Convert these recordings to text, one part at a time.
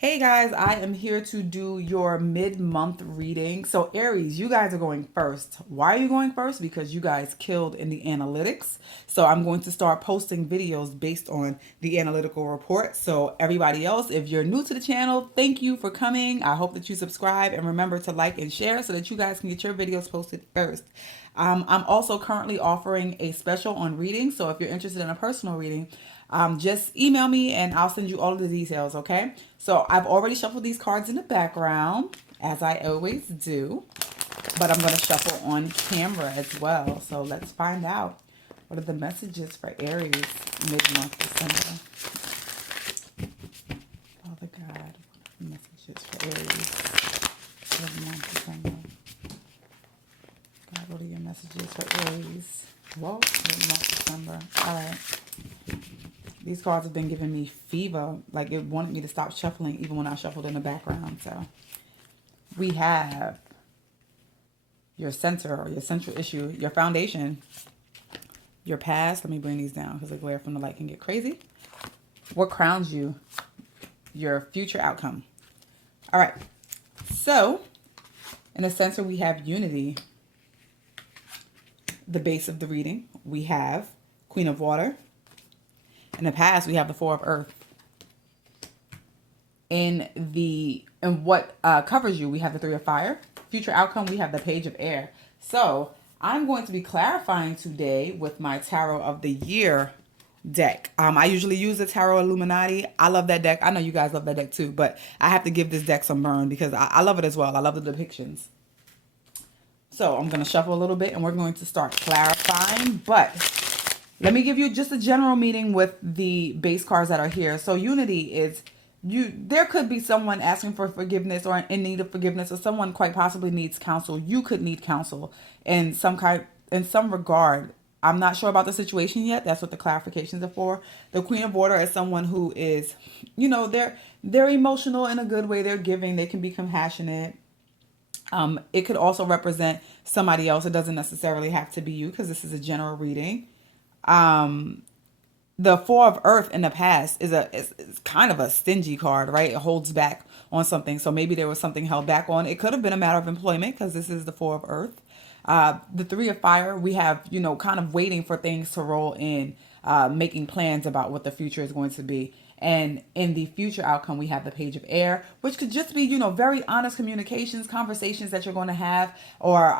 Hey guys, I am here to do your mid-month reading. So Aries, you guys are going first. Why are you going first? Because you guys killed in the analytics. So I'm going to start posting videos based on the analytical report. So everybody else, if you're new to the channel, thank you for coming. I hope that you subscribe and remember to like and share so that you guys can get your videos posted first. I'm also currently offering a special on reading. So if you're interested in a personal reading, just email me and I'll send you all of the details, okay? So I've already shuffled these cards in the background, as I always do, but I'm going to shuffle on camera as well. So let's find out what are the messages for Aries mid-month December. Father God, what are the messages for Aries mid-month December? God, what are your messages for Aries? Whoa, mid-month December. All right. These cards have been giving me fever. Like it wanted me to stop shuffling even when I shuffled in the background. So we have your center or your central issue, your foundation, your past. Let me bring these down because the glare from the light can get crazy. What crowns you, your future outcome. All right. So in the center, we have unity. The base of the reading, we have Queen of Water. In the past, we have the Four of Earth. In what covers you, we have the Three of Fire. Future outcome, we have the Page of Air. So I'm going to be clarifying today with my Tarot of the Year deck. I usually use the Tarot Illuminati. I love that deck. I know you guys love that deck too, but I have to give this deck some burn because I love it as well. I love the depictions. So I'm going to shuffle a little bit and we're going to start clarifying, but let me give you just a general meaning with the base cards that are here. So unity is there could be someone asking for forgiveness or in need of forgiveness, or someone quite possibly needs counsel. You could need counsel in some regard. I'm not sure about the situation yet. That's what the clarifications are for. The Queen of Water is someone who is, they're emotional in a good way. They're giving. They can be compassionate. It could also represent somebody else. It doesn't necessarily have to be you because this is a general reading. The Four of Earth in the past is kind of a stingy card, right? It holds back on something. So maybe there was something held back on. It could have been a matter of employment because this is the Four of Earth. The Three of Fire, we have, kind of waiting for things to roll in, making plans about what the future is going to be. And in the future outcome, we have the Page of Air, which could just be, very honest communications, conversations that you're going to have, or,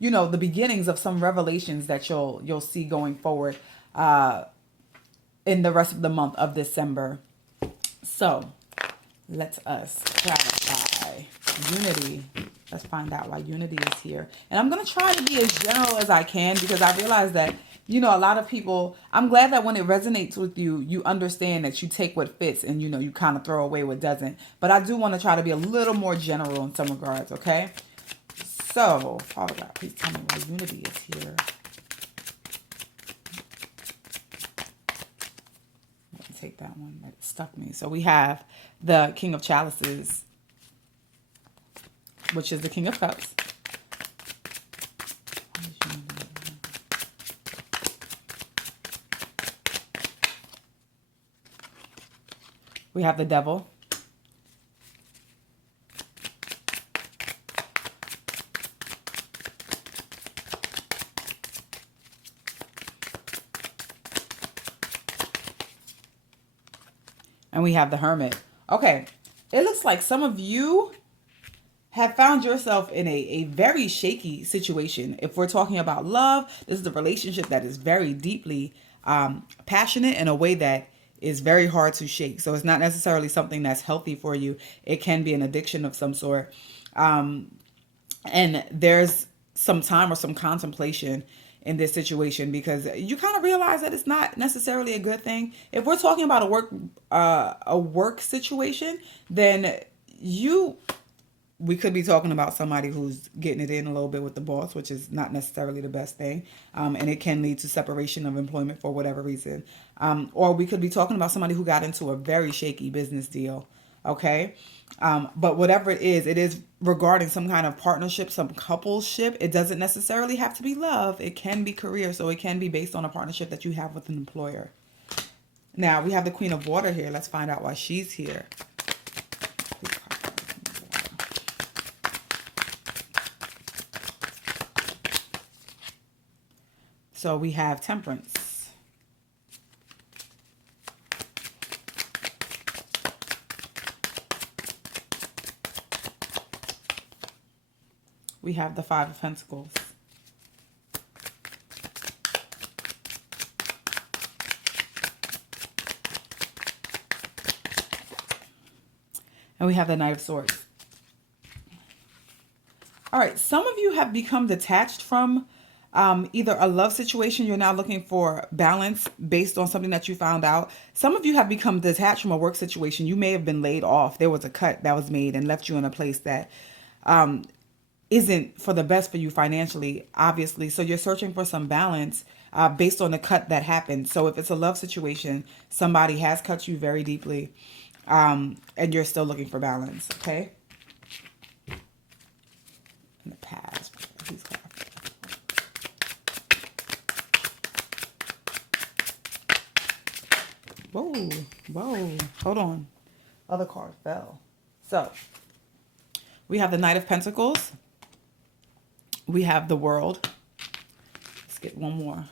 the beginnings of some revelations that you'll see going forward in the rest of the month of December. So let us clarify unity. Let's find out why unity is here. And I'm going to try to be as general as I can because I realize that, a lot of people, I'm glad that when it resonates with you, you understand that you take what fits and, you kind of throw away what doesn't. But I do want to try to be a little more general in some regards, okay? So, Father God, please tell me why unity is here. Take that one that stuck me. So we have the King of Chalices, which is the King of Cups. We have the Devil. And we have the Hermit. Okay, it looks like some of you have found yourself in a very shaky situation. If we're talking about love, this is a relationship that is very deeply passionate in a way that is very hard to shake. So it's not necessarily something that's healthy for you. It can be an addiction of some sort. And there's some time or some contemplation in this situation because you kind of realize that it's not necessarily a good thing. If we're talking about a work situation, then we could be talking about somebody who's getting it in a little bit with the boss, which is not necessarily the best thing. And it can lead to separation of employment for whatever reason. Or we could be talking about somebody who got into a very shaky business deal. Okay. But whatever it is regarding some kind of partnership, some coupleship. It doesn't necessarily have to be love. It can be career. So it can be based on a partnership that you have with an employer. Now we have the Queen of Water here. Let's find out why she's here. So we have Temperance. We have the Five of Pentacles. And we have the Knight of Swords. All right, some of you have become detached from either a love situation. You're now looking for balance based on something that you found out. Some of you have become detached from a work situation. You may have been laid off. There was a cut that was made and left you in a place that isn't for the best for you financially, obviously. So you're searching for some balance based on the cut that happened. So if it's a love situation, somebody has cut you very deeply and you're still looking for balance, okay? In the past, please clarify. Whoa, whoa, hold on. Other card fell. So we have the Knight of Pentacles. We have the World. Let's get one more.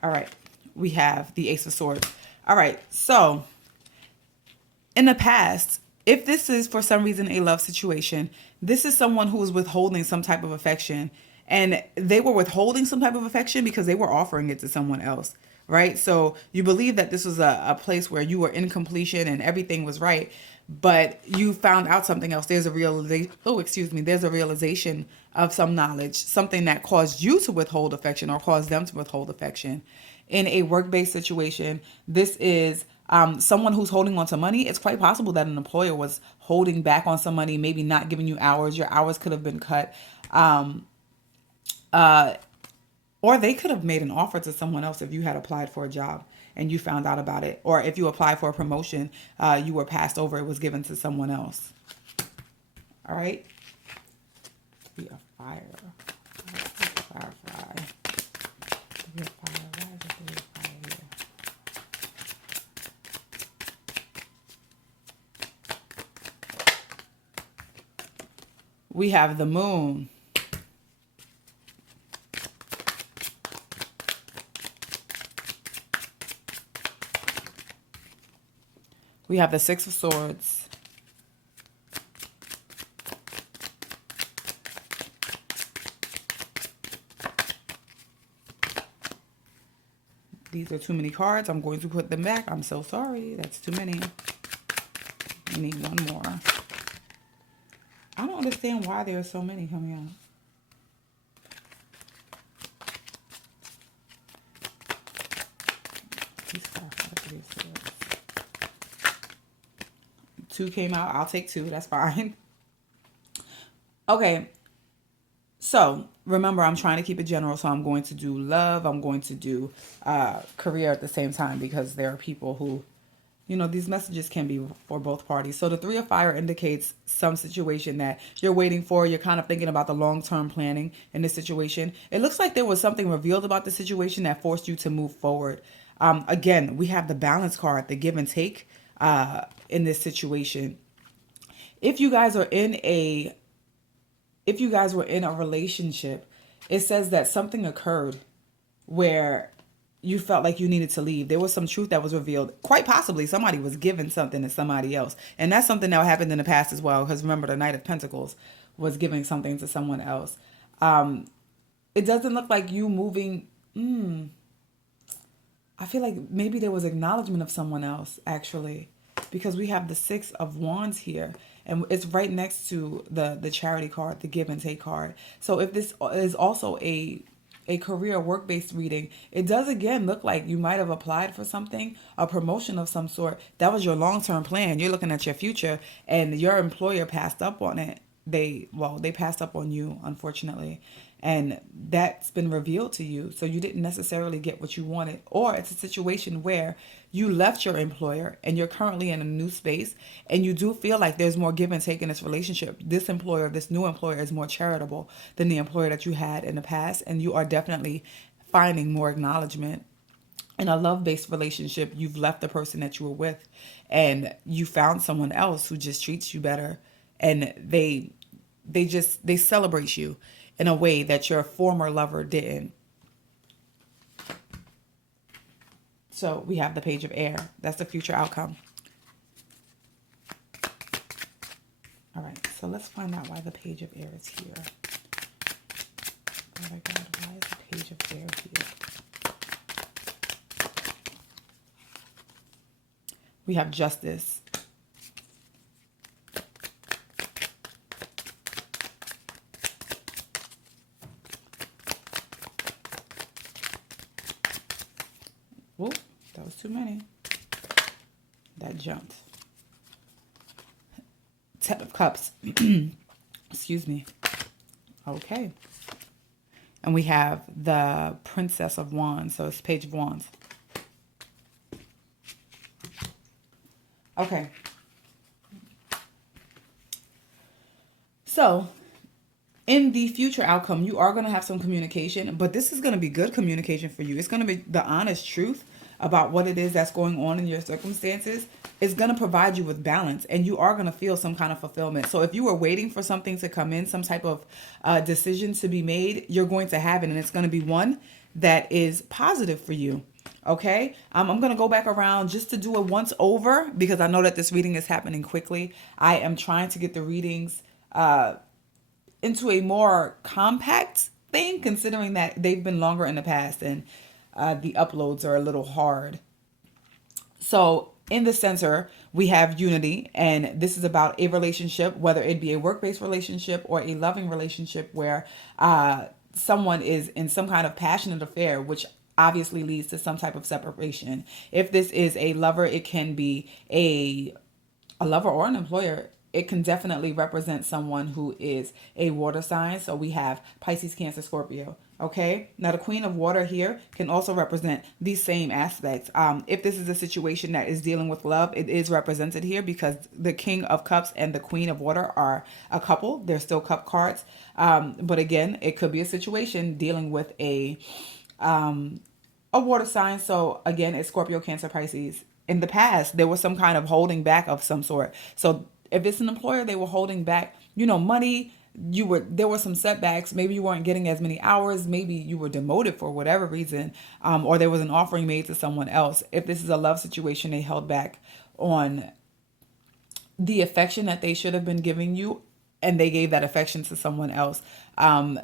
All right. We have the Ace of Swords. All right. So in the past, if this is for some reason a love situation, this is someone who is withholding some type of affection. And they were withholding some type of affection because they were offering it to someone else, right? So you believe that this was a place where you were in completion and everything was right, but you found out something else. There's a there's a realization of some knowledge, something that caused you to withhold affection or caused them to withhold affection. In a work-based situation, this is someone who's holding on to money. It's quite possible that an employer was holding back on some money, maybe not giving you hours. Your hours could have been cut. Or they could have made an offer to someone else if you had applied for a job and you found out about it. Or if you applied for a promotion, you were passed over, it was given to someone else. All right. We are fire. Clarify. We are fire. Why is it really fire here? We have the Moon. We have the Six of Swords. These are too many cards. I'm going to put them back. I'm so sorry. That's too many. We need one more. I don't understand why there are so many coming out. Two came out. I'll take two. That's fine. Okay. So remember, I'm trying to keep it general. So I'm going to do love. I'm going to do career at the same time because there are people who, you know, these messages can be for both parties. So the Three of Fire indicates some situation that you're waiting for. You're kind of thinking about the long-term planning in this situation. It looks like there was something revealed about the situation that forced you to move forward. Again, we have the balance card, the give and take in this situation. If you guys were in a relationship, it says that something occurred where you felt like you needed to leave. There was some truth that was revealed. Quite possibly somebody was giving something to somebody else. And that's something that happened in the past as well. Because remember, the Knight of Pentacles was giving something to someone else. It doesn't look like you moving. I feel like maybe there was acknowledgement of someone else, actually. Because we have the Six of Wands here. And it's right next to the Charity card, the Give and Take card. So if this is also a career work-based reading, it does again look like you might have applied for something, a promotion of some sort. That was your long-term plan. You're looking at your future and your employer passed up on it. They passed up on you, unfortunately. And that's been revealed to you. So you didn't necessarily get what you wanted. Or it's a situation where you left your employer and you're currently in a new space and you do feel like there's more give and take in this relationship. This new employer is more charitable than the employer that you had in the past. And you are definitely finding more acknowledgement. In a love-based relationship, you've left the person that you were with and you found someone else who just treats you better. And they they celebrate you in a way that your former lover didn't. So we have the Page of Air. That's the future outcome. All right, so let's find out why the Page of Air is here. Oh my God, why is the Page of Air here? We have Justice. Whoa, that was too many. That jumped. Ten of Cups. Excuse me. Okay. And we have the Princess of Wands. So it's Page of Wands. Okay. So in the future outcome, you are going to have some communication, but this is going to be good communication for you. It's going to be the honest truth about what it is that's going on in your circumstances. It's going to provide you with balance, and you are going to feel some kind of fulfillment. So if you were waiting for something to come in, some type of decision to be made, you're going to have it, and it's going to be one that is positive for you. Okay, I'm going to go back around just to do it once over because I know that this reading is happening quickly. I am trying to get the readings into a more compact thing, considering that they've been longer in the past and the uploads are a little hard. So in the center, we have unity, and this is about a relationship, whether it be a work-based relationship or a loving relationship where someone is in some kind of passionate affair, which obviously leads to some type of separation. If this is a lover, it can be a lover or an employer. It can definitely represent someone who is a water sign. So we have Pisces, Cancer, Scorpio. Okay. Now the Queen of Water here can also represent these same aspects. If this is a situation that is dealing with love, it is represented here because the King of Cups and the Queen of Water are a couple. They're still cup cards. But again, it could be a situation dealing with a water sign. So again, it's Scorpio, Cancer, Pisces. In the past, there was some kind of holding back of some sort. So if it's an employer, they were holding back, money. There were some setbacks. Maybe you weren't getting as many hours. Maybe you were demoted for whatever reason, or there was an offering made to someone else. If this is a love situation, they held back on the affection that they should have been giving you, and they gave that affection to someone else.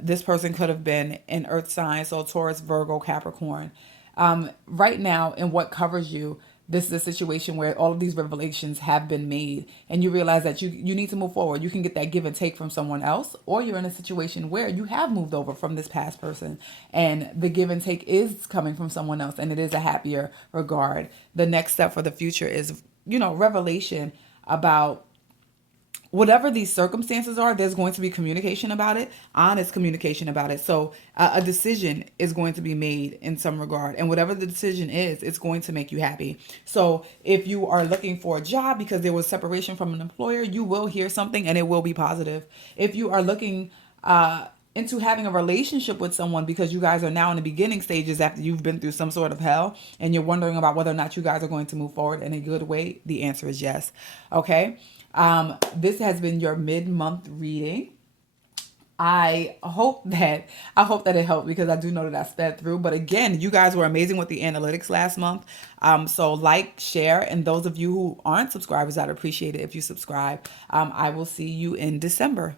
This person could have been an earth sign, so Taurus, Virgo, Capricorn. Right now, in what covers you, this is a situation where all of these revelations have been made and you realize that you need to move forward. You can get that give and take from someone else, or you're in a situation where you have moved over from this past person and the give and take is coming from someone else and it is a happier regard. The next step for the future is, revelation about whatever these circumstances are. There's going to be communication about it, honest communication about it. So a decision is going to be made in some regard. And whatever the decision is, it's going to make you happy. So if you are looking for a job because there was separation from an employer, you will hear something and it will be positive. If you are looking into having a relationship with someone because you guys are now in the beginning stages after you've been through some sort of hell and you're wondering about whether or not you guys are going to move forward in a good way, the answer is yes. Okay. This has been your mid-month reading. I hope that it helped because I do know that I sped through. But again, you guys were amazing with the analytics last month. So like, share, and those of you who aren't subscribers, I'd appreciate it if you subscribe. I will see you in December.